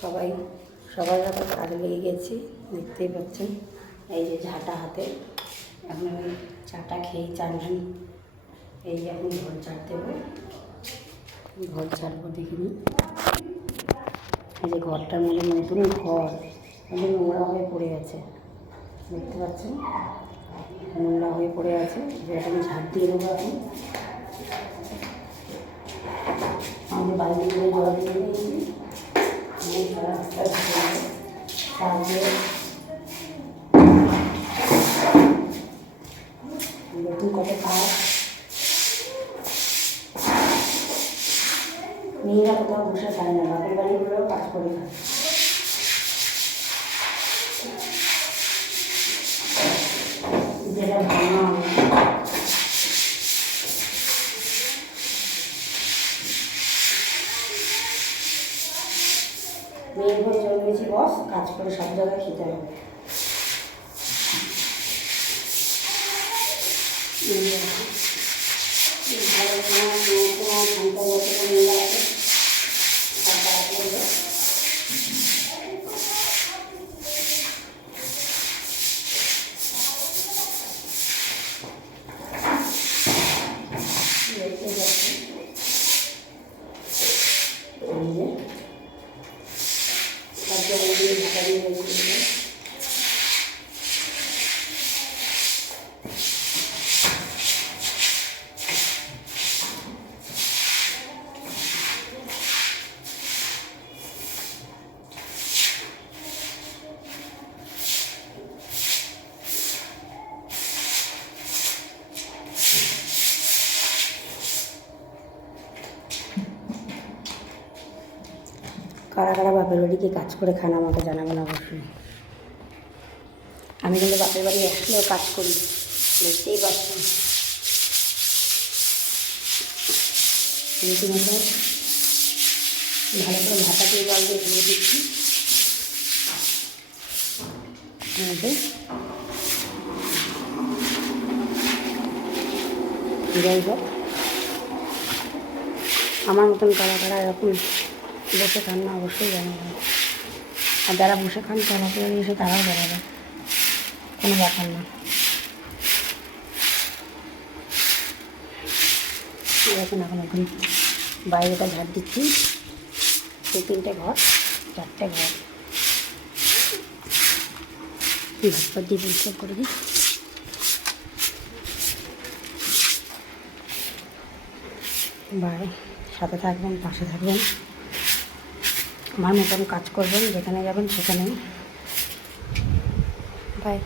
সবাই সবার আবার কাজে লেগে গেছি, দেখতেই পাচ্ছেন। এই যে ঝাঁটা হাতে, এখন আমি চাটা খেয়ে চাননি। এই যে এখন ঘর ঝাড় দেবো, ঘর ঝাড়বো দেখিনি। এই যে ঘরটার মধ্যে নতুন ঘর, একদম নোংরা হয়ে পড়ে আছে, দেখতে পাচ্ছেন নোংরা হয়ে পড়ে আছে। যেটা আমি ঝাড় দিয়ে দেবো এখন। আমি বাড়ি দিয়ে জল দিয়ে দিয়েছি, নতুন কত কাজ। মেয়েরা কোথাও বসে খায় না, বাপের বাড়িগুলোও কাজ করে খায়। যেটা ভাঙা মেয়ের হয়ে জন্মেছি বস, কাজ করে সব জায়গায় খেতে হবে। কারা কারা বাপের বাড়িতে কাজ করে খান আমাকে জানাবেন অবশ্যই। আমি কিন্তু বাপের বাড়ি আসলেও কাজ করি, দেখতেই পাচ্ছেন। রীতিমতো ভালো করে ভাতাকে জল দিয়ে ধুয়ে দিচ্ছি। যাই হোক, আমার মতন কারা কারা এরকম বসে খান না অবশ্যই জানাবেন। আর যারা বসে খান তারা করে এসে তারাও জানাবেন, কোনো ব্যাপার না। এখন বাইরেটা ঝাড় দিচ্ছি, 3টে ঘর 4টে ঘর ঝটপট দিয়ে পরিষ্কার করে দিই। বাই, সাথে থাকবেন, পাশে থাকবেন, আমার মতন কাজ করবেন, যেখানে যাবেন সেখানে। বাই।